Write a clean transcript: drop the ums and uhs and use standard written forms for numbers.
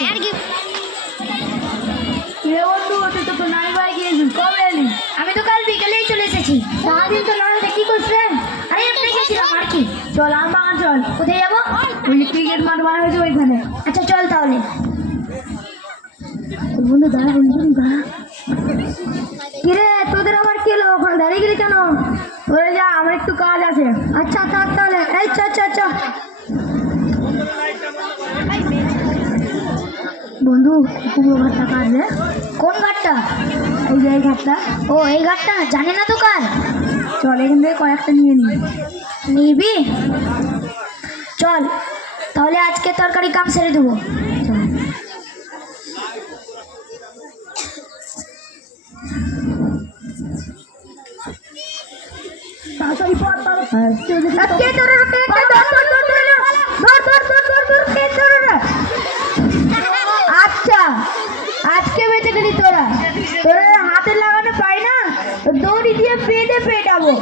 বন্ধু তুই তো নানি বাড়ি গিয়েছিস, কবে এলি? আমি তো কাল বিকেলেই চলে এসেছি। সারাদিন তো নানাতে কি করছিলেন? আরে আপনি গেছিলাম আর কি। চল আমবাগান চল। কোথায় যাবো? ওই ক্রিকেট মাঠ বানা হয়েছে ওইখানে। আচ্ছা চল তাহলে। বন্ধু দাঁড়া, বন্ধু দাঁড়া। কিরে তোদের আবার কি হলো? ওখানে দাঁড়িয়ে গেলি কেন? তোরে যা, আমার একটু কাজ আছে। আচ্ছা থাক তাহলে। এই চ চ চ। বন্ধু কুমড়ো ঘাটটা কাজ রে। কোন ঘাটটা? এই যে এই ঘাটটা। ও এই ঘাটটা জানি না তো কার। চল এখান থেকে কয়েকটা নিয়ে নি। নিবি? চল তাহলে আজকে তরকারি কাম সেরে দেবো। চল। তাড়াতাড়ি পড়, আচ্ছা আজকে বেঁচে গেলি তোরা। তোরা হাতে লাগানো পাই না, দড়ি দিয়ে বেঁধে পেটাবো।